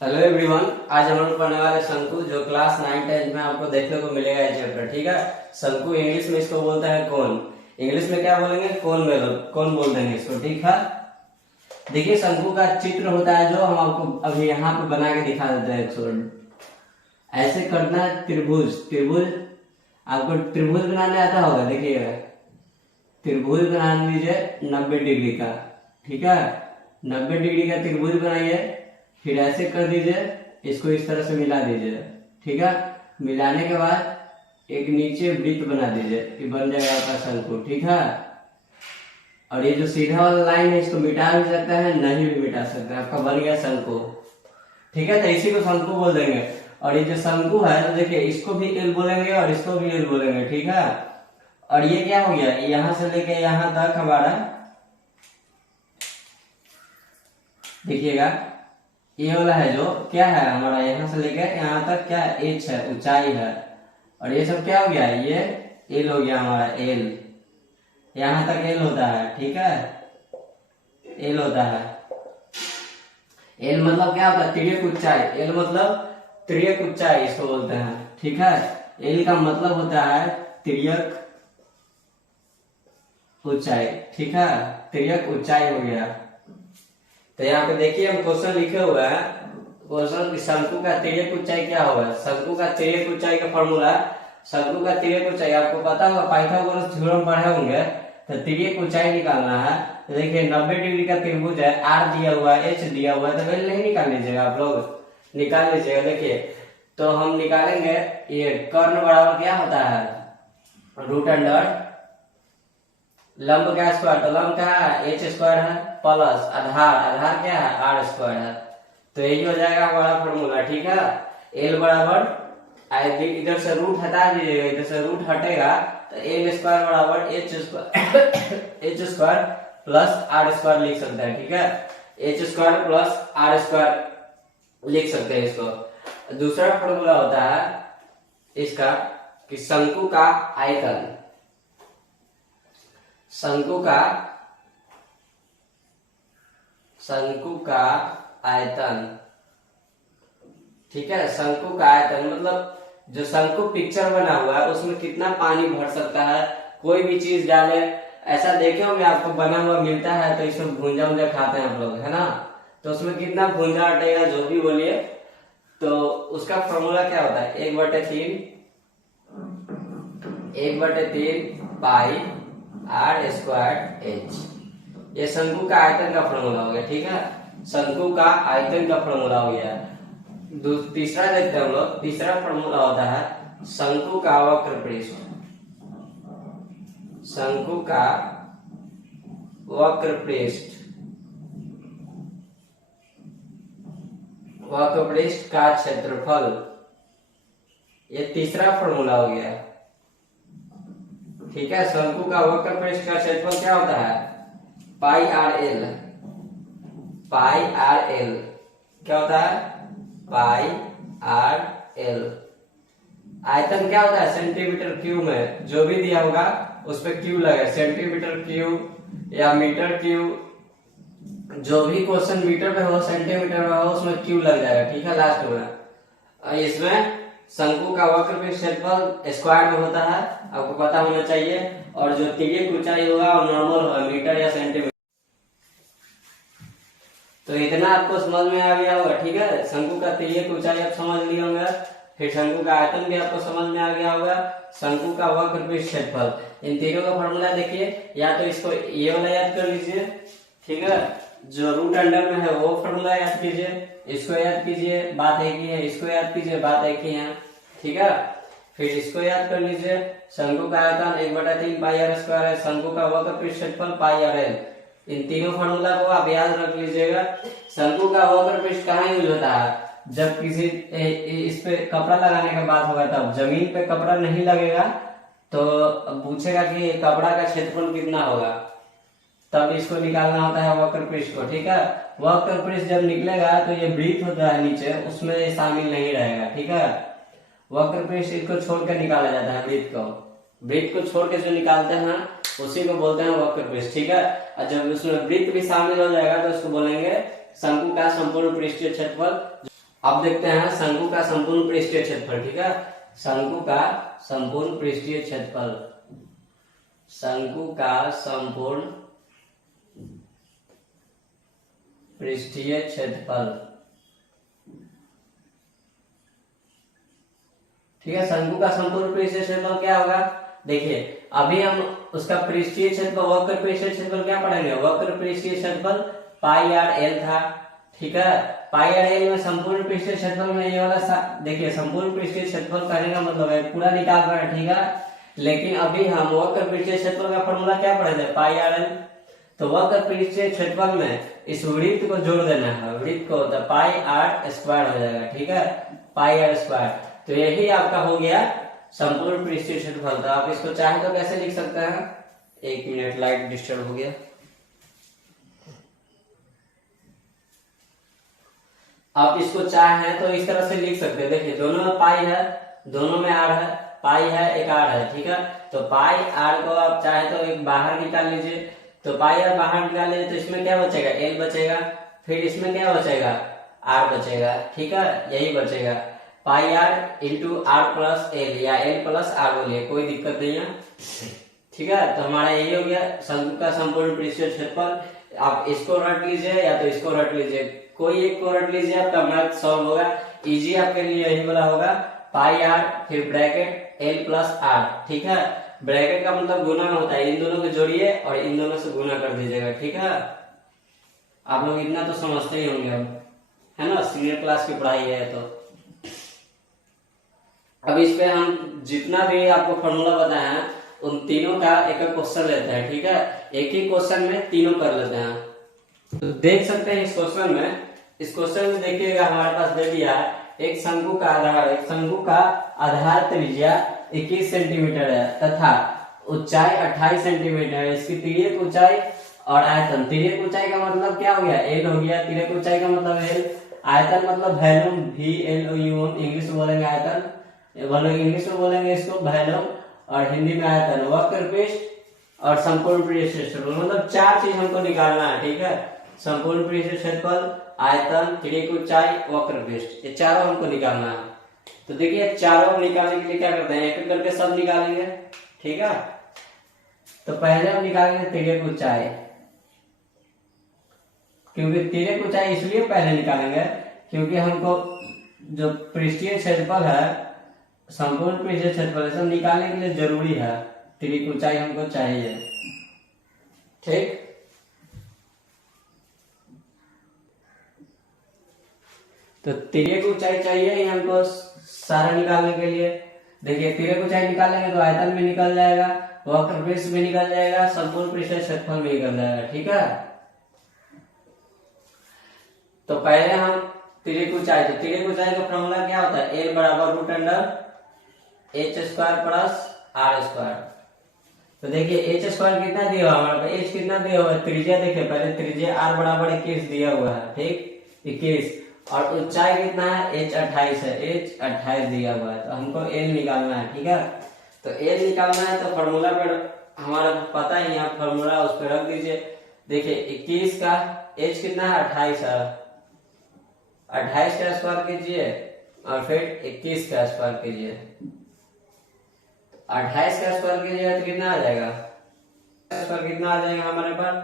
Hello everyone. आज हम लोग पढ़ने वाले शंकु, जो क्लास 9 10 में आपको देखने को मिलेगा ये चैप्टर। ठीक है। शंकु इंग्लिश में इसको बोलते हैं कोन। इंग्लिश में क्या बोलेंगे? कोन में कोन बोल देंगे इसको। ठीक है। देखिए शंकु का चित्र होता है जो हम आपको अभी यहाँ पे बना के दिखा देते हैं। ऐसे करना है त्रिभुज। त्रिभुज आपको त्रिभुज बनाने आता होगा। देखिएगा त्रिभुज बना लीजिए 90 डिग्री का। ठीक है। 90 डिग्री का त्रिभुज बनाइए, फिर ऐसे कर दीजिए, इसको इस तरह से मिला दीजिए। ठीक है। मिलाने के बाद एक नीचे वृत्त बना दीजिए, ये बन जाएगा आपका शंकु। ठीक है। और ये जो सीधा वाला लाइन है इसको मिटा भी सकता है, नहीं भी मिटा सकता है, आपका बन गया शंकु। ठीक है। तो इसी को शंकु बोल देंगे। और ये जो शंकु है तो देखिए इसको भी एल बोलेंगे और इसको भी एल बोलेंगे। ठीक है। और ये क्या हो गया, यहां से लेके यहां तक हमारा देखिएगा ये वाला है जो क्या है हमारा, यहां से लेके यहां तक क्या एच है, ऊंचाई है। और ये सब क्या हो गया, ये एल हो गया हमारा, एल। यहां तक एल होता है। ठीक है। एल होता है। एल मतलब क्या होता है? तिर्यक ऊंचाई। एल मतलब तिर्यक ऊंचाई इसको बोलते हैं। ठीक है। एल का मतलब होता है तिर्यक ऊंचाई। ठीक है। तिर्यक ऊंचाई हो गया। तो यहाँ पे देखिए हम क्वेश्चन लिखे हुए हैं। क्वेश्चन शंकु का तिर्यक ऊंचाई क्या होगा? शंकु का तिर्यक ऊंचाई का फॉर्मूला, शंकु का तिर्यक ऊंचाई आपको पता होगा, पाइथागोरस थ्योरम पढ़े होंगे। तो तिर्यक ऊंचाई निकालना है। तो देखिए 90 डिग्री का त्रिभुज है, आर दिया हुआ है, एच दिया हुआ है, तो एल नहीं निकाल लीजिएगा आप लोग, निकाल लीजिएगा। देखिए तो हम निकालेंगे, ये कर्ण बराबर क्या होता है? रूट अंडर लंब का स्क्वायर। तो लंब क्या है? एच स्क्वायर है, प्लस आधार, आधार क्या है? आर स्क्वायर है। तो यही हो जाएगा हमारा फॉर्मूला। ठीक है। एल बराबर इधर से रूट हटा दीजिएगा, इधर से रूट हटेगा तो एल स्क्वायर बराबर H square H square plus R square लिख सकते हैं। ठीक है। H square plus R square लिख सकते हैं इसको। दूसरा फॉर्मूला होता है इसका कि शंकु का आयतन, शंकु का आयतन। ठीक है। शंकु का आयतन मतलब जो शंकु पिक्चर बना हुआ है उसमें कितना पानी भर सकता है, कोई भी चीज डाले। ऐसा देखे होंगे आपको बना हुआ मिलता है तो इसमें भूंजा भूंजा खाते हैं आप लोग, है ना? तो उसमें कितना भूंजा हटेगा, जो भी बोलिए। तो उसका फॉर्मूला क्या होता है? 1/3 पाई आर स्क्वायर एच। ये शंकु का आयतन का फॉर्मूला हो गया। ठीक है। शंकु का आयतन का फॉर्मूला हो गया। तीसरा देखते हैं हम लोग। तीसरा फॉर्मूला होता है शंकु का वक्र पृष्ठ। शंकु का वक्र पृष्ठ, वक्र पृष्ठ का क्षेत्रफल। ये तीसरा फॉर्मूला हो गया। ठीक है। शंकु का वक्र पृष्ठ का क्षेत्रफल क्या होता है? पाई आर एल। पाई आर एल क्या होता है? पाई आर एल। आयतन क्या होता है? सेंटीमीटर क्यूब में जो भी दिया होगा उस पर क्यूब लगे, सेंटीमीटर क्यूब या मीटर क्यूब, जो भी क्वेश्चन मीटर में हो सेंटीमीटर में हो उसमें क्यूब लग जाएगा। ठीक है। लास्ट में इसमें शंकु का वक्र पृष्ठ क्षेत्रफल स्क्वायर में होता है, आपको पता होना चाहिए। और जो तिर्यक ऊंचाई होगा और नॉर्मल होगा, मीटर या सेंटीमीटर। तो इतना आपको समझ में आ गया होगा। ठीक है। शंकु का तिर्यक ऊंचाई आप समझ लिए होंगे, फिर शंकु का आयतन भी आपको समझ में आ गया होगा, शंकु का वक्र पृष्ठ क्षेत्रफल। इन तीनों का फॉर्मूला देखिए, या तो इसको ये वाला याद कर लीजिए। ठीक है। जो रूट अंडर में है वो फॉर्मूला याद कीजिए, इसको याद कीजिए, बात एक ही है। इसको याद कीजिए, बात एक ही है। ठीक है। फिर इसको याद कर लीजिए, शंकु का आयतन 1/3 पाई आर स्क्वायर है, शंकु का वक्र पृष्ठ क्षेत्रफल पाई आर एल। इन तीनों फॉर्मूला को आप याद रख लीजिएगा। शंकु का वक्र पृष्ठ कहाँ यूज होता है? जब किसी इस पे कपड़ा लगाने का बात होगा, तब जमीन पे कपड़ा नहीं लगेगा तो पूछेगा कि कपड़ा का क्षेत्रफल कितना होगा, तब इसको निकालना होता है वक्र पृष्ठ को। ठीक है। वक्र पृष्ठ जब निकलेगा तो ये वृत्त होता है नीचे, उसमें शामिल नहीं रहेगा। ठीक है। वक्र पृष्ठ इसको छोड़ कर निकाला जाता है, वृत्त को। वृत्त को छोड़ के जो निकालते हैं उसी को बोलते हैं वक्र पृष्ठ। ठीक है। और जब उसमें वृत्त भी शामिल हो जाएगा तो उसको बोलेंगे शंकु का संपूर्ण पृष्ठीय क्षेत्रफल। अब देखते हैं शंकु का संपूर्ण पृष्ठीय क्षेत्रफल। ठीक है, शंकु का संपूर्ण पृष्ठीय क्षेत्रफल, शंकु का संपूर्ण पृष्ठीय क्षेत्रफल। ठीक है, शंकु का संपूर्ण पृष्ठीय क्षेत्रफल क्या होगा? देखिए अभी हम उसका पृष्ठीय क्षेत्रफल, वक्र पृष्ठीय क्षेत्रफल क्या पढ़ेंगे? वक्र पृष्ठीय क्षेत्रफल पाई आर एल था। ठीक है, पाई आर एल में संपूर्ण पृष्ठीय क्षेत्रफल में ये वाला देखिए संपूर्ण पृष्ठीय क्षेत्रफल करने का मतलब है पूरा निकाल रहे हैं। ठीक है, लेकिन अभी हम वक्र पृष्ठीय क्षेत्रफल का फॉर्मूला क्या पढ़े थे? पाई आर एल। तो वक्र पृष्ठीय क्षेत्रफल में इस वृत्त को जोड़ देना है, वृत्त को, तो पाई आर स्क्वायर हो जाएगा। ठीक है, पाई आर स्क्वायर। तो यही आपका हो गया संपूर्ण पृष्ठीय क्षेत्रफल। तो आप इसको चाहे तो कैसे लिख सकते हैं? एक मिनट, लाइट डिस्टर्ब हो गया। आप इसको चाहे तो इस तरह से लिख सकते हैं। देखिए दोनों में पाई है, दोनों में आर है, पाई है एक आर है। ठीक है, तो पाई आर को आप चाहे तो एक बाहर निकाल लीजिए। तो पाई आर बाहर निकाल लीजिए तो इसमें क्या बचेगा? एल बचेगा। फिर इसमें क्या बचेगा? आर बचेगा। ठीक है, यही बचेगा pi r into r plus l, या एल प्लस आर बोलिए, कोई दिक्कत नहीं है। ठीक है, तो हमारा यही हो गया शंकु का संपूर्ण पृष्ठीय क्षेत्रफल। आप इसको रट लीजिए या तो इसको रट लीजिए, कोई एक को रट लीजिए, आपका मैथ सॉल्व होगा। इजी आपके लिए यही वाला होगा, पाई आर फिर ब्रैकेट एल प्लस आर। ठीक है, ब्रैकेट का मतलब गुना होता है, इन दोनों को जोड़िए और इन दोनों से गुना कर दीजिएगा। ठीक है, आप लोग इतना तो समझते ही होंगे अब, है ना, सीनियर क्लास की पढ़ाई है। तो अब इस पे हम जितना भी आपको फॉर्मूला बताया है उन तीनों का एक एक क्वेश्चन लेते हैं। ठीक है, एक ही क्वेश्चन में तीनों कर लेते हैं। तो देख सकते हैं इस क्वेश्चन में, इस क्वेश्चन में देखिएगा हमारे पास दे दिया है एक शंकु का आधार, एक शंकु का आधार त्रिज्या 21 सेंटीमीटर है तथा ऊंचाई 28 सेंटीमीटर है। इसकी तिर्यक ऊंचाई और आयतन, तिर्यक ऊंचाई का मतलब क्या हो गया? एल हो गया। तिर्यक ऊंचाई का मतलब एल, आयतन मतलब volume, V L O U M, English में बोलेंगे आयतन, इंग्लिश में बोलेंगे इसको वैल्यूम, और हिंदी में आयतन, वक्र पृष्ठ और संपूर्ण पृष्ठीय क्षेत्रफल। मतलब चार चीज हमको निकालना है। ठीक है, संपूर्ण पृष्ठीय क्षेत्रफल, आयतन, तिर्यक ऊंचाई, वक्र पृष्ठ, ये चारों हमको निकालना है। तो देखिए चारों निकालने के लिए क्या करते हैं, एक एक करके सब निकालेंगे। ठीक है, तो पहले हम निकालेंगे तिर्यक ऊंचाई, क्योंकि तिर्यक ऊंचाई इसलिए पहले निकालेंगे क्योंकि हमको जो पृष्ठीय क्षेत्रफल है, संपूर्ण पृष्ठीय क्षेत्रफल सब निकालने के लिए जरूरी है, तिर्यक ऊंचाई हमको चाहिए। ठीक, तो तिर्यक ऊंचाई चाहिए ही हमको सारा निकालने के लिए। देखिए तिर्यक ऊंचाई निकालेंगे तो आयतन में निकल जाएगा, वक्र पृष्ठ में निकल जाएगा, संपूर्ण पृष्ठीय क्षेत्रफल में निकल जाएगा। ठीक है, तो पहले हम तिर्यक ऊंचाई, तो तिर्यक ऊंचाई का फॉर्मूला क्या होता है? एल बराबर root under H square plus R square. तो देखिए एच स्क्वायर कितना दिया हुआ हमारे पास, एच कितना दिया हुआ है? त्रिज्या देखिए पहले, त्रिज्या आर बराबर 21 दिया हुआ है। ठीक, 21, और ऊंचाई कितना है? एच 28 है, एच 28 दिया हुआ है। तो हमको एल निकालना है। ठीक है, तो एल निकालना है तो फॉर्मूला पर हमारा पता ही है, फॉर्मूला उस पर रख दीजिए। देखिए 21 का एच कितना है? 28 है, 28 का स्क्वायर कीजिए और फिर 21 का स्क्वायर कीजिए। 28 का स्क्वायर कीजिए तो कितना आ जाएगा? स्क्वायर कितना आ जाएगा हमारे पास?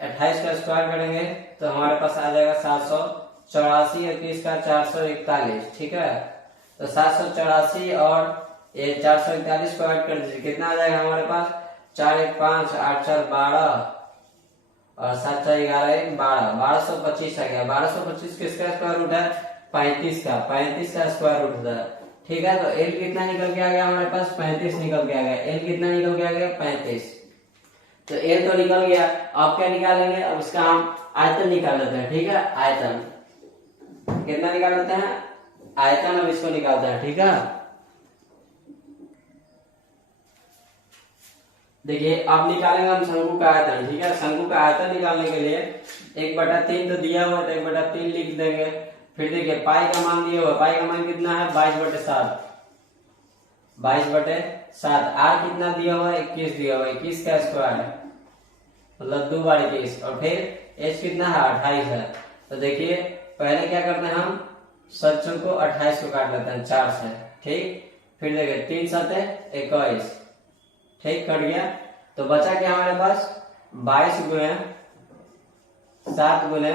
28 का स्क्वायर करेंगे तो हमारे पास आ जाएगा 784, 21 का 441। ठीक है, तो 784 और ये 441 को ऐड कर दीजिए, कितना आ जाएगा हमारे पास? 4 1 5 8 4 12 और 7 4 11 12, 1225 आ गया। 1225 किसका स्क्वायर रूट है? 35 का, 35 का स्क्वायर रूट है। ठीक है, तो एल कितना निकल के आ गया हमारे पास? 35 निकल के आ गया। एल कितना निकल के आ गया? 35। तो एल तो निकल गया, अब क्या निकालेंगे? अब इसका हम आयतन निकाल लेते हैं। ठीक है, आयतन कितना निकाल लेते हैं? आयतन, अब इसको निकालते हैं। ठीक है, देखिए अब निकालेंगे हम शंकु का आयतन। ठीक है, शंकु का आयतन निकालने के लिए 1/3 तो दिया हुआ है, तो 1/3 लिख देंगे। फिर देखिए पाई का मान दिया हुआ, पाई का मान कितना है? 22/7, 22/7। आर कितना दिया हुआ है? 21 दिया हुआ है, 21 का स्क्वायर मतलब 2 बार 21, और फिर एच कितना है? 28 है। तो देखिए पहले क्या करते हैं हम, 7 चौको 28 को काट लेते हैं 4 से, ठीक। फिर देखिए 3 सते 21, ठीक, कट गया। तो बचा क्या हमारे पास 22 गुने 7 गुने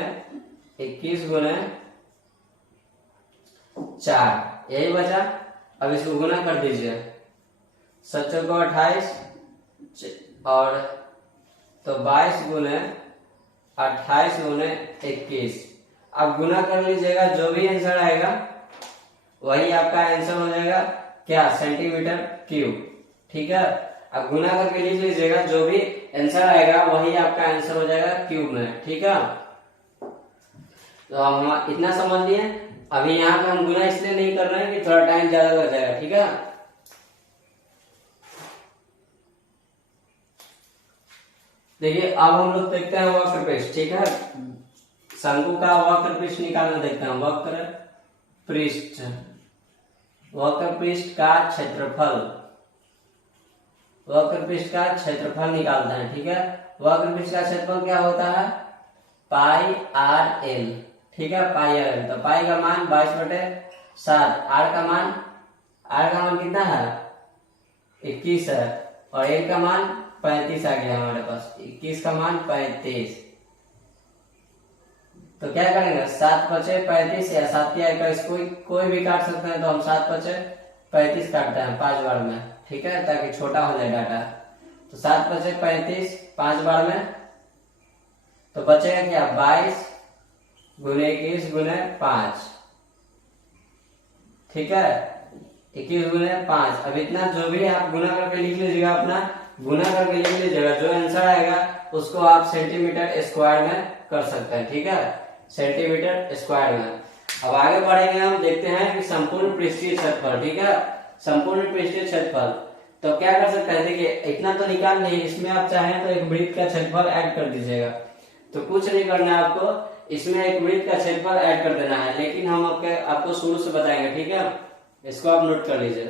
21 गुने 4, यही बचा। अब इसको गुना कर दीजिए, 7 चौको 28 और तो 22 गुने 28 गुने 21। अब गुना कर लीजिएगा, जो भी आंसर आएगा वही आपका आंसर हो जाएगा क्या, सेंटीमीटर क्यूब, ठीक है। अब गुना करके लिख लीजिएगा, जो भी आंसर आएगा वही आपका आंसर हो जाएगा क्यूब में, ठीक है। तो हम इतना समझ लिए। अभी यहाँ पे हम गुना इसलिए नहीं कर रहे हैं कि थोड़ा टाइम ज्यादा लग जाएगा, ठीक है। देखिए अब हम लोग देखते हैं वक्र पृष्ठ, ठीक है। शंकु का वक्र पृष्ठ निकालना देखते हैं। वक्र पृष्ठ, वक्र पृष्ठ का क्षेत्रफल, वक्र पृष्ठ का क्षेत्रफल निकालते हैं, ठीक है। वक्र पृष्ठ का क्षेत्रफल क्या होता है, पाई आर एल, ठीक है, पाई आर एल। तो पाई का मान 22/7, आर का मान कितना है 21 है, और एल का मान 35 आ गया हमारे पास, 21 का मान 35। तो क्या करेंगे, 7×5 = 35 या 7 या 21 कोई भी काट सकते हैं। तो हम 7×5 = 35 काटते हैं 5 बार में, ठीक है, ताकि छोटा हो जाए डाटा। तो 7×5 = 5 बार में, तो बचेगा क्या 22 गुने 21 गुने 5, ठीक है, 21 गुने 5। अब इतना जो भी आप गुना करके लिख लीजिएगा, अपना गुना करके लिख लीजिएगा, जो आंसर आएगा उसको आप सेंटीमीटर स्क्वायर में कर सकते हैं, ठीक है, सेंटीमीटर स्क्वायर में। अब आगे बढ़ेंगे, हम देखते हैं कि संपूर्ण पृष्ठीय क्षेत्रफल, ठीक है, संपूर्ण पृष्ठीय क्षेत्रफल। तो क्या कर सकते हैं, देखिए इतना तो निकाल नहीं, इसमें आप चाहें तो एक वृत्त का क्षेत्रफल ऐड कर दीजिएगा। तो कुछ नहीं करना है आपको, इसमें एक वृत्त का क्षेत्रफल ऐड कर देना है, लेकिन हम आपको शुरू से बताएंगे, ठीक है। इसको आप नोट कर लीजिए।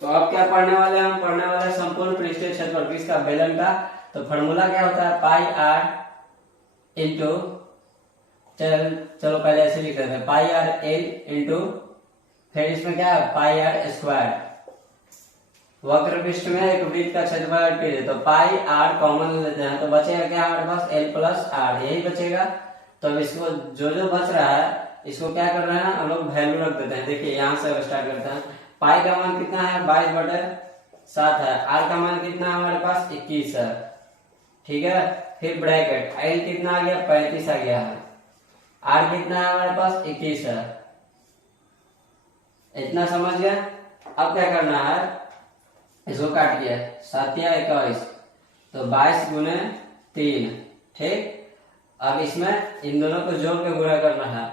तो अब क्या पढ़ने वाले हैं, हम पढ़ने वाले हैं संपूर्ण पृष्ठीय क्षेत्रफल किसका, बेलन का। तो फॉर्मूला क्या होता है, पाई आर इंटू, चलो पहले ऐसे लिख देते हैं, पाई आर एल इंटू, फिर इसमें क्या है पाई आर स्क्वायर। वक्र पृष्ठ में एक वृत्त का क्षेत्रफल ऐड कीजिए, तो पाई आर कॉमन लेते हैं, तो बचेगा क्या हमारे पास एल प्लस आर, यही बचेगा। तो अब इसको जो बच रहा है इसको क्या कर रहे हैं, हम लोग वैल्यू रख देते हैं। देखिए यहाँ से स्टार्ट करते हैं। पाई का मान कितना है 22/7 है, आर का मान कितना है हमारे पास 21 है, ठीक है। फिर ब्रैकेट, एल कितना आ गया 35 आ गया है, आर कितना है हमारे पास 21 है, इतना समझ गया। अब क्या करना है, इसको काट दिया 7 या 21, तो 22 गुने 3, ठीक। अब इसमें इन दोनों को जोड़ के गुणा करना है,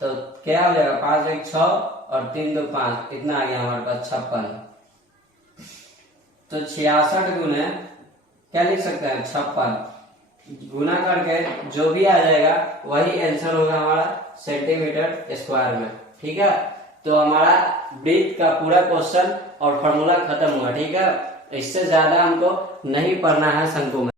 तो क्या हो जाएगा 5 × 1 = 6 और 3 × 2 = 5, इतना आ गया हमारे पास 56। तो 66 गुने क्या लिख सकते हैं 56, गुना करके जो भी आ जाएगा वही आंसर होगा हमारा सेंटीमीटर स्क्वायर में, ठीक है। तो हमारा वृत्त का पूरा क्वेश्चन और फॉर्मूला खत्म हुआ, ठीक है। इससे ज्यादा हमको नहीं पढ़ना है शंकु में।